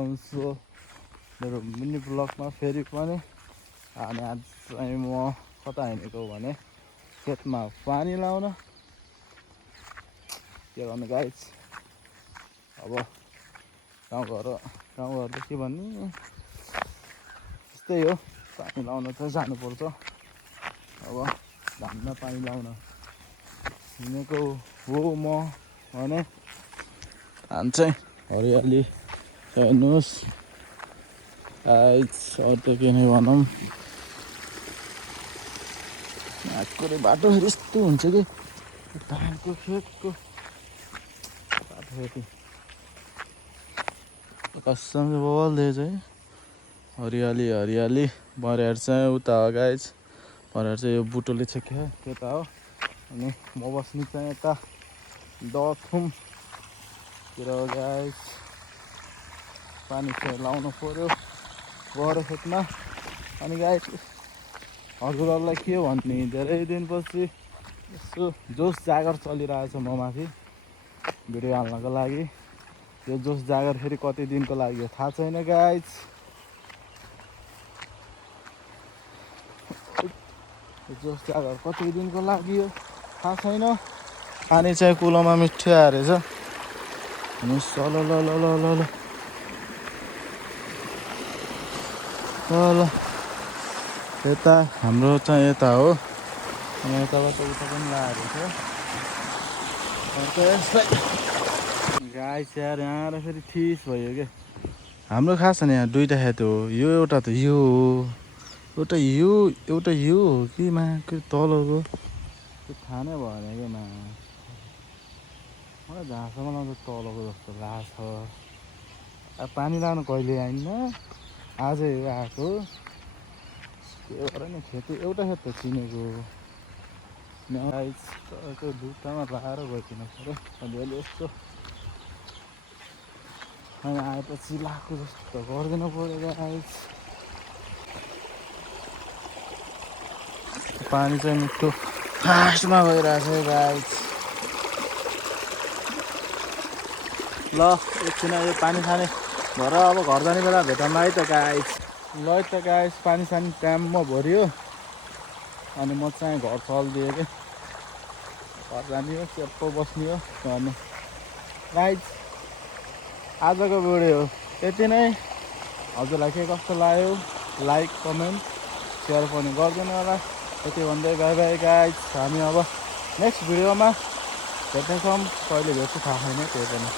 So मेरो mini ब्लगमा फेरि पनि अनि आज चाहिँ म कता हिँडेको भने खेतमा पानी लाउन के गर्नु गाइस। अब गाउँघर त के भन्ने त्यस्तै हो, पानी लाउन चाहिँ जानुपर्छ। अब धानमा पानी लाउन हिँडेको हो म भने धान चाहिँ हरियाली हेर्नुहोस्। अरू त के नै भनौँ, यहाँको बाटोहरू यस्तो हुन्छ कि धानको खेतको बाटोहरू कसम बोल्दै चाहिँ हरियाली हरियाली। बरेर चाहिँ उता हो गाइस, बरेर चाहिँ यो बुटोले छेक्यो त्यता हो। अनि म बस्ने चाहिँ यता दथुमतिर हो गाइस। पानी चाहिँ लाउनु पर्यो गएर खेतमा। अनि गाइस हजुरहरूलाई के भन्ने, धेरै दिनपछि यसो जोस जागर चलिरहेछ म माथि भिडियो हाल्नको लागि। यो जोस जागर फेरि कति दिनको लागि हो थाहा छैन गाइस। जोस जागर कति दिनको लागि हो थाहा छैन। पानी चाहिँ कुलोमा मिठो आएर रहेछ। ल ल ल ल ल ल ल यता हाम्रो चाहिँ यता हो। अनि यताबाट उता पनि लगाएर गाइस यार यहाँ फेरि ठिस भयो क्या। हाम्रो खास नि यहाँ दुईवटा खेत हो, यो एउटा त यो हो, एउटा यो हो कि माको तलको त्यो थाहा नै भएन क्या मलाई जहाँसम्म लाग्छ तलको जस्तो लाग्छ। अब पानी लानु कहिले आइन्न, आजै आएको त्यो भएर नि खेत एउटा खेत त चिनेको त्यो दुःखमा लगाएर गइदिनु पऱ्यो अलिअलि यस्तो। अनि आएपछि लाएको जस्तो गरिदिनु पऱ्यो गाइस। पानी चाहिँ मिठो फास्टमा गइरहेछ गाइस। ल एकछिन यो पानी खाने भएर अब घर जाने बेला भेटौँला है त गाइस। ल त गाइस पानी सानी टाइममा भर्यो अनि म चाहिँ घर चलिदिएँ कि घर जाने हो, चेप्पो बस्ने हो अनि गाइस आजको भिडियो यति नै। हजुरलाई के कस्तो लाग्यो लाइक कमेन्ट सेयर पनि गरिदिनु होला। यति भन्दै बाई बाई गाइस। हामी अब नेक्स्ट भिडियोमा भेट्नेछौँ, कहिले भेट्छु थाहा छैन त्यही पनि।